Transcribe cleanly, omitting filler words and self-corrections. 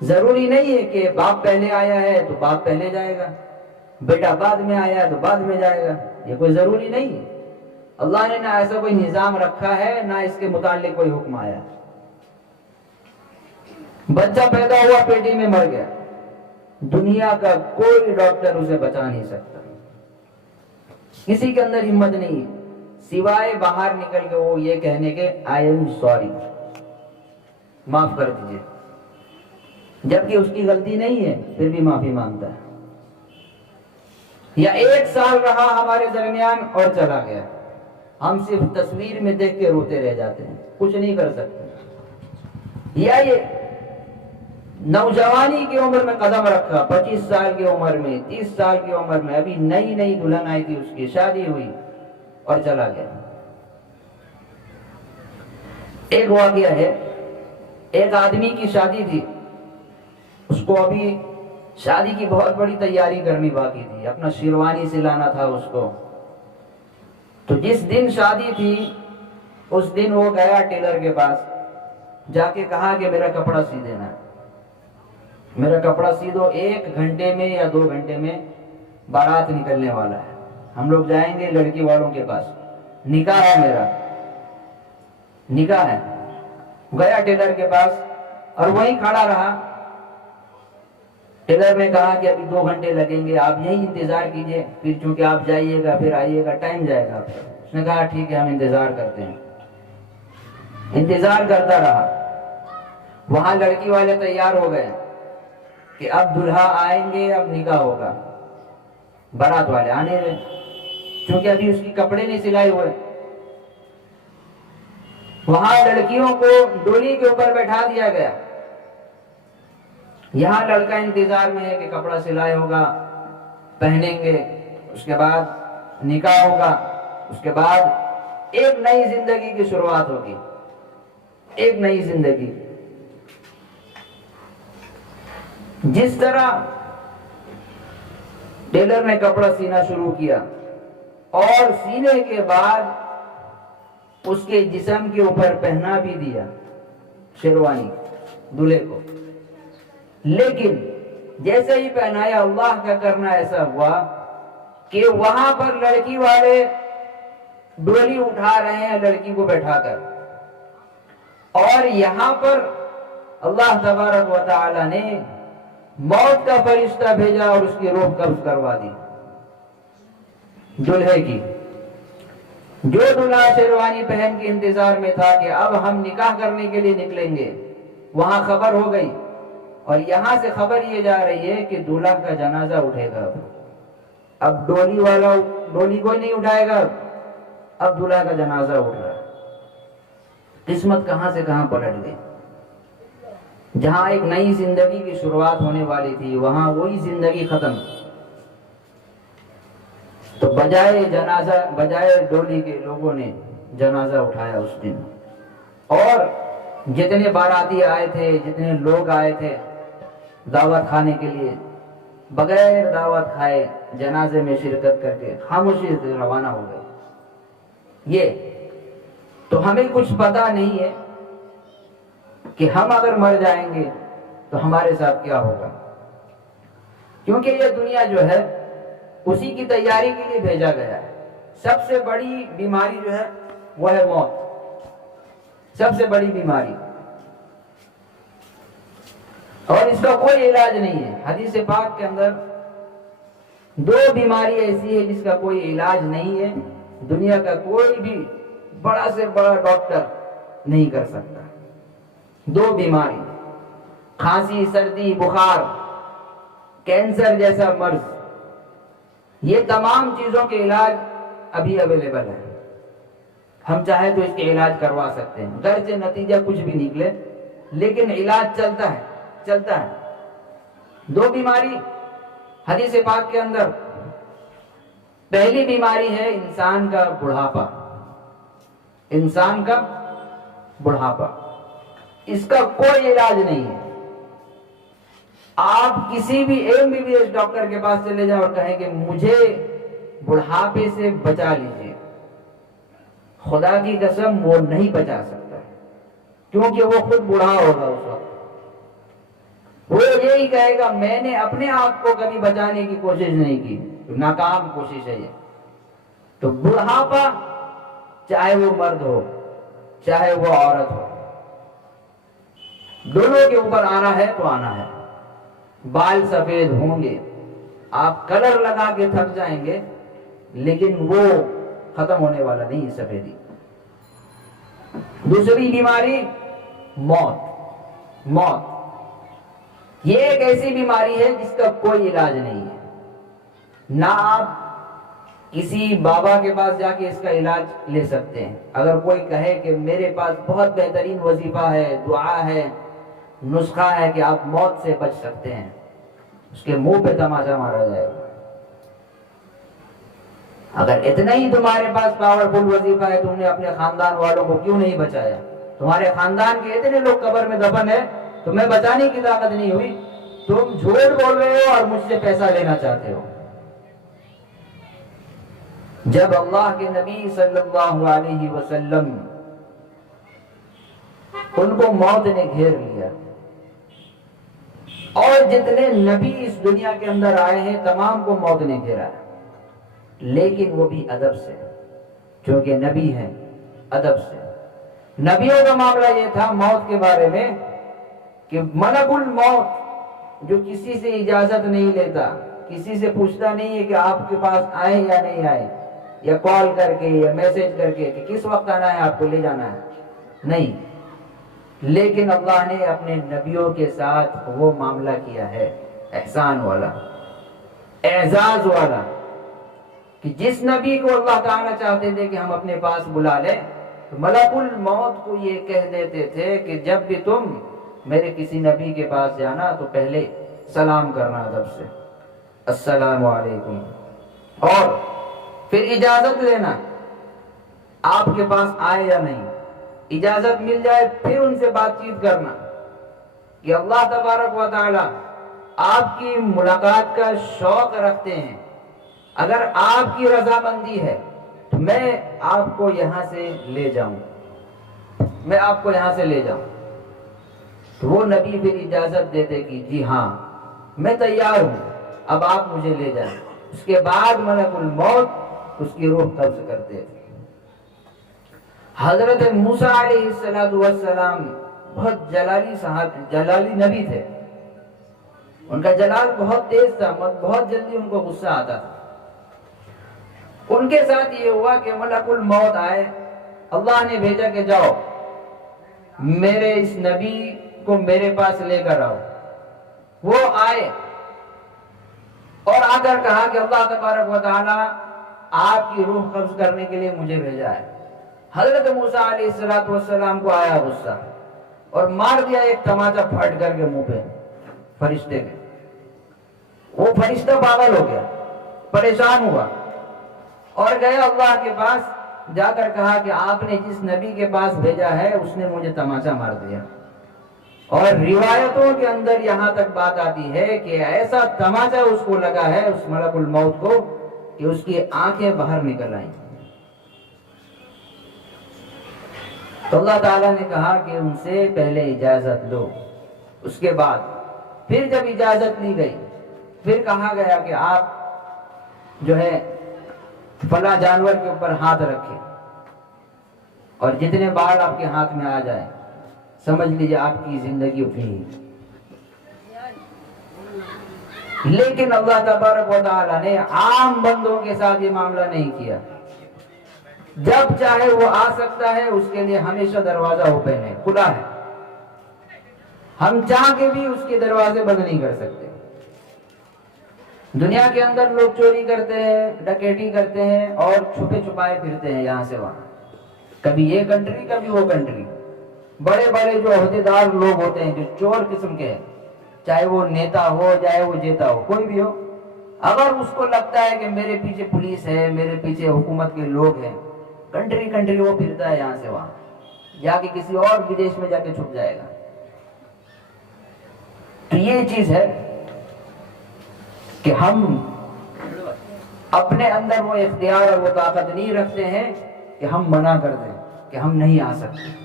ضروری نہیں ہے کہ باپ پہلے آیا ہے تو باپ پہلے جائے گا، بیٹا بعد میں آیا ہے تو بعد میں جائے گا، یہ کوئی ضروری نہیں ہے۔ اللہ نے نہ ایسا کوئی نظام رکھا ہے، نہ اس کے متعلق کوئی حکم آیا۔ بچہ پیدا ہوا پیٹی میں مر گیا، دنیا کا کوئی ڈاکٹر اسے بچا نہیں سکتا، کسی کے اندر ہمت نہیں سوائے باہر نکل کے وہ یہ کہنے کے آئی ایم سوری، معاف کر دیجیے، جبکہ اس کی غلطی نہیں ہے پھر بھی معافی مانگتا ہے۔ یا 1 سال رہا ہمارے درمیان اور چلا گیا، ہم صرف تصویر میں دیکھ کے روتے رہ جاتے ہیں، کچھ نہیں کر سکتے۔ یا یہ نوجوانی کی عمر میں قدم رکھا، 25 سال کی عمر میں، 30 سال کی عمر میں، ابھی نئی نئی دلہن آئی تھی، اس کی شادی ہوئی اور چلا گیا۔ ایک واقعہ ہے، ایک آدمی کی شادی تھی، اس کو ابھی شادی کی بہت بڑی تیاری کرنی باقی تھی، اپنا شیروانی سلانا تھا اس کو۔ تو جس دن شادی تھی اس دن وہ گیا ٹیلر کے پاس، جا کے کہا کہ میرا کپڑا سی دینا، میرا کپڑا سی دو، 1 گھنٹے میں یا 2 گھنٹے میں بارات نکلنے والا ہے، ہم لوگ جائیں گے لڑکی والوں کے پاس، نکاح ہے میرا، نکاح ہے۔ گیا ٹیلر کے پاس اور وہیں کھڑا رہا۔ ٹیلر نے کہا کہ ابھی 2 گھنٹے لگیں گے، آپ یہی انتظار کیجئے، پھر چونکہ آپ جائیے گا پھر آئیے گا، ٹائم جائے گا آپ کا۔ اس نے کہا ٹھیک ہے ہم انتظار کرتے ہیں۔ انتظار کرتا رہا، وہاں لڑکی والے تیار ہو گئے کہ اب دلہا آئیں گے، اب نکاح ہوگا، بارات والے آنے رہے، چونکہ ابھی اس کی کپڑے نہیں سلائے ہوئے۔ وہاں لڑکیوں کو ڈولی کے اوپر بیٹھا دیا گیا، یہاں لڑکا انتظار میں ہے کہ کپڑا سلائے ہوگا، پہنیں گے، اس کے بعد نکاح ہوگا، اس کے بعد ایک نئی زندگی کی شروعات ہوگی، ایک نئی زندگی۔ جس طرح ٹیلر نے کپڑا سینا شروع کیا اور سینے کے بعد اس کے جسم کے اوپر پہنا بھی دیا شیروانی دولہے کو، لیکن جیسے ہی پہنایا اللہ کا کرنا ایسا ہوا کہ وہاں پر لڑکی والے ڈولی اٹھا رہے ہیں لڑکی کو بیٹھا کر، اور یہاں پر اللہ تبارک و تعالی نے موت کا فرشتہ بھیجا اور اس کی روح قبض کروا دی دلہے کی۔ جو دلہا شیروانی پہن کے انتظار میں تھا کہ اب ہم نکاح کرنے کے لیے نکلیں گے، وہاں خبر ہو گئی، اور یہاں سے خبر یہ جا رہی ہے کہ دلہا کا جنازہ اٹھے گا، اب ڈولی والا ڈولی کوئی نہیں اٹھائے گا، اب دلہا کا جنازہ اٹھ رہا ہے۔ قسمت کہاں سے کہاں پلٹ گئی، جہاں ایک نئی زندگی کی شروعات ہونے والی تھی وہاں وہی زندگی ختم۔ تو بجائے ڈولی کے لوگوں نے جنازہ اٹھایا اس دن، اور جتنے باراتی آئے تھے، جتنے لوگ آئے تھے دعوت کھانے کے لیے، بغیر دعوت کھائے جنازے میں شرکت کر کے خاموشی سے روانہ ہو گئے۔ یہ تو ہمیں کچھ پتا نہیں ہے کہ ہم اگر مر جائیں گے تو ہمارے ساتھ کیا ہوگا، کیونکہ یہ دنیا جو ہے اسی کی تیاری کے لیے بھیجا گیا ہے۔ سب سے بڑی بیماری جو ہے وہ ہے موت، سب سے بڑی بیماری، اور اس کا کوئی علاج نہیں ہے۔ حدیث پاک کے اندر 2 بیماری ایسی ہے جس کا کوئی علاج نہیں ہے، دنیا کا کوئی بھی بڑا سے بڑا ڈاکٹر نہیں کر سکتا۔ 2 بیماری، کھانسی، سردی، بخار، کینسر جیسا مرض، یہ تمام چیزوں کے علاج ابھی اویلیبل ہے، ہم چاہے تو اس کے علاج کروا سکتے ہیں، گرچہ نتیجہ کچھ بھی نکلے لیکن علاج چلتا ہے، چلتا ہے۔ 2 بیماری حدیث پاک کے اندر، پہلی بیماری ہے انسان کا بڑھاپا، انسان کا بڑھاپا، اس کا کوئی علاج نہیں ہے۔ آپ کسی بھی MBBS ڈاکٹر کے پاس چلے جائیں اور کہیں کہ مجھے بڑھاپے سے بچا لیجیے، خدا کی قسم وہ نہیں بچا سکتا، کیونکہ وہ خود بوڑھا ہوگا اس وقت۔ وہ یہی کہے گا میں نے اپنے آپ کو کبھی بچانے کی کوشش نہیں کی، ناکام کوشش ہے یہ۔ تو بڑھاپا چاہے وہ مرد ہو چاہے وہ عورت ہو، دونوں کے اوپر آنا ہے تو آنا ہے۔ بال سفید ہوں گے، آپ کلر لگا کے تھک جائیں گے، لیکن وہ ختم ہونے والا نہیں ہے سفیدی۔ دوسری بیماری موت۔ یہ ایک ایسی بیماری ہے جس کا کوئی علاج نہیں ہے، نہ آپ کسی بابا کے پاس جا کے اس کا علاج لے سکتے ہیں۔ اگر کوئی کہے کہ میرے پاس بہت بہترین وظیفہ ہے، دعا ہے، نسخہ ہے کہ آپ موت سے بچ سکتے ہیں، اس کے منہ پہ تماچا مارا جائے گا۔ اگر اتنا ہی تمہارے پاس پاورفل وظیفہ ہے، تم نے اپنے خاندان والوں کو کیوں نہیں بچایا؟ تمہارے خاندان کے اتنے لوگ قبر میں دفن ہے، تمہیں بچانے کی طاقت نہیں ہوئی، تم جھوٹ بول رہے ہو اور مجھ سے پیسہ لینا چاہتے ہو۔ جب اللہ کے نبی صلی اللہ علیہ وسلم ان کو موت نے گھیر لیا، اور جتنے نبی اس دنیا کے اندر آئے ہیں تمام کو موت نے گھیرا ہے، لیکن وہ بھی ادب سے، کیونکہ نبی ہیں، ادب سے۔ نبیوں کا معاملہ یہ تھا موت کے بارے میں کہ ملک الموت جو کسی سے اجازت نہیں لیتا، کسی سے پوچھتا نہیں ہے کہ آپ کے پاس آئے یا نہیں آئے، یا کال کر کے یا میسج کر کے کہ کس وقت آنا ہے، آپ کو لے جانا ہے، نہیں۔ لیکن اللہ نے اپنے نبیوں کے ساتھ وہ معاملہ کیا ہے احسان والا، اعزاز والا، کہ جس نبی کو اللہ تعالیٰ چاہتے تھے کہ ہم اپنے پاس بلا لیں، تو ملک الموت کو یہ کہہ دیتے تھے کہ جب بھی تم میرے کسی نبی کے پاس جانا تو پہلے سلام کرنا ادب سے، السلام علیکم، اور پھر اجازت لینا، آپ کے پاس آئے یا نہیں، اجازت مل جائے پھر ان سے بات چیت کرنا، کہ اللہ تبارک و تعالی آپ کی ملاقات کا شوق رکھتے ہیں، اگر آپ کی رضامندی ہے تو میں آپ کو یہاں سے لے جاؤں، میں آپ کو یہاں سے لے جاؤں۔ تو وہ نبی پھر اجازت دیتے کہ جی ہاں میں تیار ہوں، اب آپ مجھے لے جائیں۔ اس کے بعد ملک الموت اس کی روح قبض کرتے تھے۔ حضرت موسیٰ علیہ السلام بہت جلالی نبی تھے، ان کا جلال بہت تیز تھا، بہت جلدی ان کو غصہ آتا تھا۔ ان کے ساتھ یہ ہوا کہ ملک الموت آئے، اللہ نے بھیجا کہ جاؤ میرے اس نبی کو میرے پاس لے کر آؤ۔ وہ آئے اور آ کر کہا کہ اللہ تبارک و تعالی آپ کی روح قبض کرنے کے لیے مجھے بھیجا ہے۔ حضرت موسیٰ علیہ السلام کو آیا غصہ اور مار دیا ایک تماچا پھٹ کر کے منہ پہ فرشتے کے۔ وہ فرشتہ پاگل ہو گیا، پریشان ہوا اور گیا اللہ کے پاس، جا کر کہا کہ آپ نے جس نبی کے پاس بھیجا ہے اس نے مجھے تماچا مار دیا۔ اور روایتوں کے اندر یہاں تک بات آتی ہے کہ ایسا تماچا اس کو لگا ہے، اس ملک الموت کو، کہ اس کی آنکھیں باہر نکل آئیں۔ تو اللہ تعالیٰ نے کہا کہ ان سے پہلے اجازت لو۔ اس کے بعد پھر جب اجازت لی گئی، پھر کہا گیا کہ آپ جو ہے فلاں جانور کے اوپر ہاتھ رکھیں، اور جتنے بال آپ کے ہاتھ میں آ جائیں سمجھ لیجیے آپ کی زندگی اٹھی۔ لیکن اللہ تبارک و تعالیٰ نے عام بندوں کے ساتھ یہ معاملہ نہیں کیا، جب چاہے وہ آ سکتا ہے، اس کے لیے ہمیشہ دروازہ اوپن ہے، کھلا ہے، ہم چاہ کے بھی اس کے دروازے بند نہیں کر سکتے۔ دنیا کے اندر لوگ چوری کرتے ہیں، ڈکیتی کرتے ہیں اور چھپے چھپائے پھرتے ہیں یہاں سے وہاں، کبھی یہ کنٹری کبھی وہ کنٹری۔ بڑے بڑے جو عہدیدار لوگ ہوتے ہیں جو چور قسم کے ہیں، چاہے وہ نیتا ہو چاہے وہ جیتا ہو، کوئی بھی ہو، اگر اس کو لگتا ہے کہ میرے پیچھے پولیس ہے، میرے پیچھے حکومت کے لوگ ہیں، کنٹری وہ پھرتا ہے یہاں سے وہاں، جا کے کسی اور بدیش میں جا کے چھپ جائے گا۔ تو یہ چیز ہے کہ ہم اپنے اندر وہ اختیار اور وہ طاقت نہیں رکھتے ہیں کہ ہم منع کر دیں کہ ہم نہیں آ سکتے۔